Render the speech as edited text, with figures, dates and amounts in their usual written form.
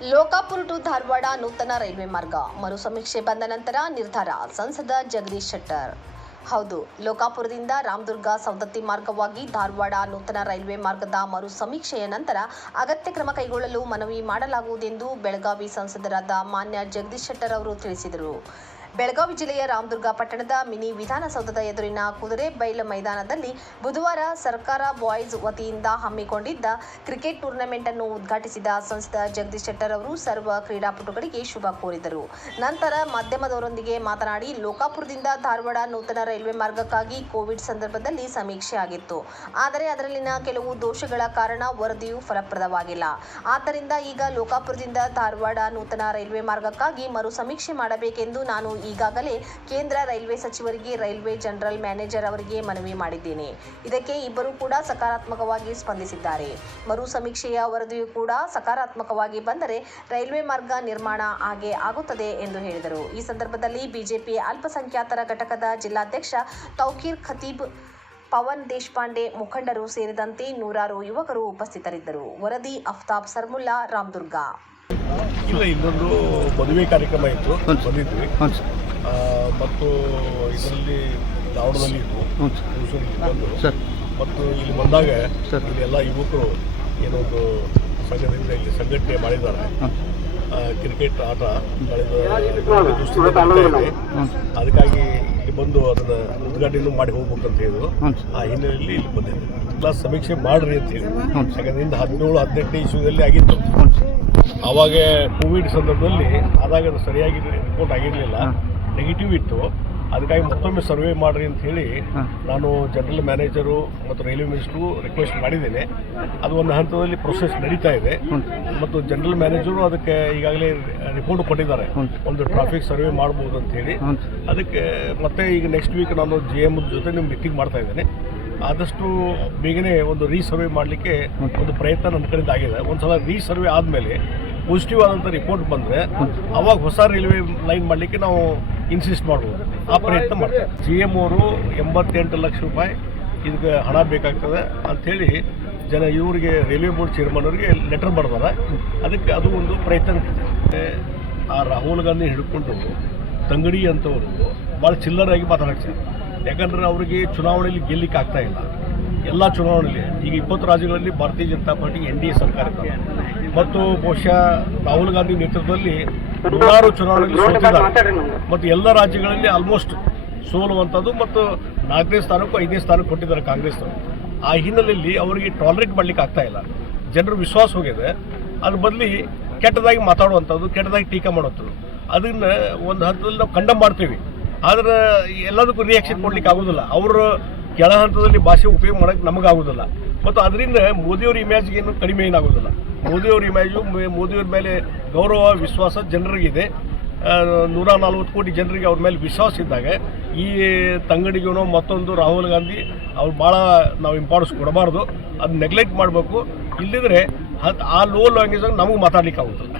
Lokapura to Dharwad ನೂತನ railway ಮಾರ್ಗ ಮರು ಸಮೀಕ್ಷೆ ಬಂದ ನಂತರ ನಿರ್ಧಾರ ಸಂಸದ ಜಗದೀಶ್ ಶೆಟ್ಟರ್. ಹೌದು, ಲೋಕಾಪುರದಿಂದ ರಾಮದುರ್ಗ ಸವದತ್ತಿ ಮಾರ್ಗವಾಗಿ ಧಾರವಾಡ ನೂತನ ರೈಲ್ವೆ ಮಾರ್ಗದ ಮರು ಸಮೀಕ್ಷೆಯ ನಂತರ ಅಗತ್ಯ ಕ್ರಮ ಕೈಗೊಳ್ಳಲು ಮನವಿ ಮಾಡಲಾಗುವುದೆಂದು ಬೆಳಗಾವಿ ಸಂಸದರಾದ ಮಾನ್ಯ ಜಗದೀಶ್ ಶೆಟ್ಟರ್ ಅವರು ತಿಳಿಸಿದರು. ಬೆಳಗಾವಿ ಜಿಲ್ಲೆಯ ರಾಮದುರ್ಗ ಪಟ್ಟಣದ ಮಿನಿ ವಿಧಾನಸೌಧದ ಎದುರಿನ ಕುದುರೆಬೈಲು ಮೈದಾನದಲ್ಲಿ ಬುಧವಾರ ಸರ್ಕಾರ ಬಾಯ್ಸ್ ವತಿಯಿಂದ ಹಮ್ಮಿಕೊಂಡಿದ್ದ ಕ್ರಿಕೆಟ್ ಟೂರ್ನಮೆಂಟ್ ಅನ್ನು ಉದ್ಘಾಟಿಸಿದ ಸಂಸದ ಜಗದೀಶ್ ಶೆಟ್ಟರ್ ಅವರು ಸರ್ವ ಕ್ರೀಡಾಪಟುಗಳಿಗೆ ಶುಭ ಕೋರಿದರು. ನಂತರ ಮಾಧ್ಯಮದವರೊಂದಿಗೆ ಮಾತನಾಡಿ, ಲೋಕಾಪುರದಿಂದ ಧಾರವಾಡ ನೂತನ ರೈಲ್ವೆ ಮಾರ್ಗಕ್ಕಾಗಿ ಕೋವಿಡ್ ಸಂದರ್ಭದಲ್ಲಿ ಸಮೀಕ್ಷೆ ಆಗಿತ್ತು. ಆದರೆ ಅದರಲ್ಲಿನ ಕೆಲವು ದೋಷಗಳ ಕಾರಣ ವರದಿಯು ಫಲಪ್ರದವಾಗಿಲ್ಲ. ಆದ್ದರಿಂದ ಈಗ ಲೋಕಾಪುರದಿಂದ ಧಾರವಾಡ ನೂತನ ರೈಲ್ವೆ ಮಾರ್ಗಕ್ಕಾಗಿ ಮರು ಸಮೀಕ್ಷೆ ಮಾಡಬೇಕೆಂದು ನಾನು ಈಗಾಗಲೇ ಕೇಂದ್ರ ರೈಲ್ವೆ ಸಚಿವರಿಗೆ, ರೈಲ್ವೆ ಜನರಲ್ ಮ್ಯಾನೇಜರ್ ಅವರಿಗೆ ಮನವಿ ಮಾಡಿದ್ದೇನೆ. ಇದಕ್ಕೆ ಇಬ್ಬರು ಕೂಡ ಸಕಾರಾತ್ಮಕವಾಗಿ ಸ್ಪಂದಿಸಿದ್ದಾರೆ. ಮರು ಸಮೀಕ್ಷೆಯ ವರದಿಯು ಕೂಡ ಸಕಾರಾತ್ಮಕವಾಗಿ ಬಂದರೆ ರೈಲ್ವೆ ಮಾರ್ಗ ನಿರ್ಮಾಣ ಆಗೇ ಆಗುತ್ತದೆ ಎಂದು ಹೇಳಿದರು. ಈ ಸಂದರ್ಭದಲ್ಲಿ ಬಿಜೆಪಿ ಅಲ್ಪಸಂಖ್ಯಾತರ ಘಟಕದ ಜಿಲ್ಲಾಧ್ಯಕ್ಷ ತೌಕೀರ್ ಖತೀಬ್, ಪವನ್ ದೇಶಪಾಂಡೆ ಮುಖಂಡರು ಸೇರಿದಂತೆ ನೂರಾರು ಯುವಕರು ಉಪಸ್ಥಿತರಿದ್ದರು. ವರದಿ ಅಫ್ತಾಬ್ ಸರ್ಮುಲ್ಲಾ, ರಾಮದುರ್ಗ. ಇಲ್ಲ, ಇನ್ನೊಂದು ಮದುವೆ ಕಾರ್ಯಕ್ರಮ ಇತ್ತು, ಬಂದಿದ್ವಿ. ಮತ್ತು ಇದರಲ್ಲಿ ಧಾರವಾಡದಲ್ಲಿ ಇತ್ತು ಮತ್ತು ಇಲ್ಲಿ ಬಂದಾಗ ಇಲ್ಲಿ ಎಲ್ಲ ಯುವಕರು ಏನೊಂದು ಸಂಘದಿಂದ ಇಲ್ಲಿ ಸಂಘಟನೆ ಮಾಡಿದ್ದಾರೆ. ಕ್ರಿಕೆಟ್ ಆಟ ಅದಕ್ಕಾಗಿ ಇಲ್ಲಿ ಬಂದು ಅದನ್ನು ಉದ್ಘಾಟನೆ ಮಾಡಿ ಹೋಗ್ಬೇಕಂತ ಹೇಳಿದ್ರು. ಆ ಹಿನ್ನೆಲೆಯಲ್ಲಿ ಇಲ್ಲಿ ಬಂದಿದ್ದೆ. ಕ್ಲಾಸ್ ಸಮೀಕ್ಷೆ ಮಾಡ್ರಿ ಅಂತ ಹೇಳಿ. ಯಾಕಂದ್ರೆ 17-18 ಇಶ್ಯೂದಲ್ಲಿ ಆಗಿತ್ತು. ಆವಾಗ ಕೋವಿಡ್ ಸಂದರ್ಭದಲ್ಲಿ ಆದಾಗ ಅದು ಸರಿಯಾಗಿ ರಿಪೋರ್ಟ್ ಆಗಿರಲಿಲ್ಲ, ನೆಗೆಟಿವ್ ಇತ್ತು. ಅದಕ್ಕಾಗಿ ಮತ್ತೊಮ್ಮೆ ಸರ್ವೆ ಮಾಡಿರಿ ಅಂತ ಹೇಳಿ ನಾನು ಜನರಲ್ ಮ್ಯಾನೇಜರು ಮತ್ತು ರೈಲ್ವೆ ಮಿನಿಸ್ಟ್ರು ರಿಕ್ವೆಸ್ಟ್ ಮಾಡಿದ್ದೇನೆ. ಅದು ಒಂದು ಹಂತದಲ್ಲಿ ಪ್ರೊಸೆಸ್ ನಡೀತಾ ಇದೆ ಮತ್ತು ಜನರಲ್ ಮ್ಯಾನೇಜರು ಅದಕ್ಕೆ ಈಗಾಗಲೇ ರಿಪೋರ್ಟ್ ಕೊಟ್ಟಿದ್ದಾರೆ, ಒಂದು ಟ್ರಾಫಿಕ್ ಸರ್ವೆ ಮಾಡ್ಬೋದು ಅಂತ ಹೇಳಿ. ಅದಕ್ಕೆ ಮತ್ತೆ ಈಗ ನೆಕ್ಸ್ಟ್ ವೀಕ್ ನಾನು GM ಜೊತೆ ನಿಮ್ಮ ಮೀಟಿಂಗ್ ಮಾಡ್ತಾ ಇದ್ದೇನೆ. ಆದಷ್ಟು ಬೇಗನೆ ಒಂದು ರೀಸರ್ವೆ ಮಾಡಲಿಕ್ಕೆ ಒಂದು ಪ್ರಯತ್ನ ನನ್ನ ಕಡೆಯಿಂದ ಆಗಿದೆ. ಒಂದು ಸಲ ರೀಸರ್ವೆ ಆದಮೇಲೆ ಪಾಸಿಟಿವ್ ಆದಂಥ ರಿಪೋರ್ಟ್ ಬಂದರೆ ಅವಾಗ ಹೊಸ ರೈಲ್ವೆ ಲೈನ್ ಮಾಡಲಿಕ್ಕೆ ನಾವು ಇನ್ಸಿಸ್ಟ್ ಮಾಡ್ಬೋದು. ಆ ಪ್ರಯತ್ನ ಮಾಡ್ತೀವಿ. GM ಅವರು 88 ಲಕ್ಷ ರೂಪಾಯಿ ಇದಕ್ಕೆ ಹಣ ಬೇಕಾಗ್ತದೆ ಅಂಥೇಳಿ ಇವರಿಗೆ ರೈಲ್ವೆ ಬೋರ್ಡ್ ಚೇರ್ಮನ್ ಅವರಿಗೆ ಲೆಟರ್ ಬರ್ದಾರೆ. ಅದಕ್ಕೆ ಅದು ಒಂದು ಪ್ರಯತ್ನ ನಡೀತಿದೆ. ಆ ರಾಹುಲ್ ಗಾಂಧಿ ಹಿಡ್ಕೊಂಡು ತಂಗಡಿ ಅಂತವರು ಭಾಳ ಚಿಲ್ಲರಾಗಿ ಮಾತಾಡ್ತಾರೆ. ಯಾಕಂದರೆ ಅವರಿಗೆ ಚುನಾವಣೆಯಲ್ಲಿ ಗೆಲ್ಲಿಕ್ಕೆ ಆಗ್ತಾ ಇಲ್ಲ. ಎಲ್ಲ ಚುನಾವಣೆಯಲ್ಲಿ ಈಗ 20 ರಾಜ್ಯಗಳಲ್ಲಿ ಭಾರತೀಯ ಜನತಾ ಪಾರ್ಟಿ NDA ಸರ್ಕಾರ ಇದೆ ಮತ್ತು ಬಹುಶಃ ರಾಹುಲ್ ಗಾಂಧಿ ನೇತೃತ್ವದಲ್ಲಿ ನೂರಾರು ಚುನಾವಣೆಯಲ್ಲಿ ಸೋತಿದ್ದಾರೆ ಮತ್ತು ಎಲ್ಲ ರಾಜ್ಯಗಳಲ್ಲಿ ಆಲ್ಮೋಸ್ಟ್ ಸೋಲುವಂಥದ್ದು ಮತ್ತು 4ನೇ ಸ್ಥಾನಕ್ಕೂ 5ನೇ ಸ್ಥಾನಕ್ಕೆ ಕೊಟ್ಟಿದ್ದಾರೆ ಕಾಂಗ್ರೆಸ್. ಆ ಹಿನ್ನೆಲೆಯಲ್ಲಿ ಅವರಿಗೆ ಟಾಲರೇಟ್ ಮಾಡಲಿಕ್ಕೆ ಆಗ್ತಾ ಇಲ್ಲ. ಜನರ ವಿಶ್ವಾಸ ಹೋಗಿದೆ. ಅದ್ರ ಬದಲಿ ಕೆಟ್ಟದಾಗಿ ಮಾತಾಡುವಂಥದ್ದು, ಕೆಟ್ಟದಾಗಿ ಟೀಕಾ ಮಾಡುವಂಥದ್ದು, ಅದನ್ನು ಒಂದು ಹಂತದಲ್ಲಿ ನಾವು ಕಂಡಮ್ ಮಾಡ್ತೀವಿ. ಆದರೆ ಎಲ್ಲದಕ್ಕೂ ರಿಯಾಕ್ಷನ್ ಕೊಡ್ಲಿಕ್ಕೆ ಆಗೋದಿಲ್ಲ. ಅವರು ಕೆಳ ಹಂತದಲ್ಲಿ ಭಾಷೆ ಉಪಯೋಗ ಮಾಡೋಕ್ಕೆ ನಮಗಾಗೋದಿಲ್ಲ ಮತ್ತು ಅದರಿಂದ ಮೋದಿಯವ್ರ ಇಮೇಜ್ಗೇನು ಕಡಿಮೆ ಏನಾಗೋದಿಲ್ಲ. ಮೋದಿಯವ್ರ ಇಮೇಜು, ಮೋದಿಯವ್ರ ಮೇಲೆ ಗೌರವ, ವಿಶ್ವಾಸ ಜನರಿಗಿದೆ. 140 ಕೋಟಿ ಜನರಿಗೆ ಅವ್ರ ಮೇಲೆ ವಿಶ್ವಾಸ ಇದ್ದಾಗ ಈ ತಂಗಡಿಗೇನೋ ಮತ್ತೊಂದು ರಾಹುಲ್ ಗಾಂಧಿ ಅವ್ರು ಭಾಳ ನಾವು ಇಂಪಾರ್ಟೆನ್ಸ್ ಕೊಡಬಾರ್ದು, ಅದು ನೆಗ್ಲೆಕ್ಟ್ ಮಾಡಬೇಕು. ಇಲ್ಲದಿದ್ರೆ ಆ ಲೋ ಲ್ಯಾಂಗ್ವೇಜಾಗ ನಮಗೆ ಮಾತಾಡ್ಲಿಕ್ಕೆ ಆಗುತ್ತಲ್ಲ.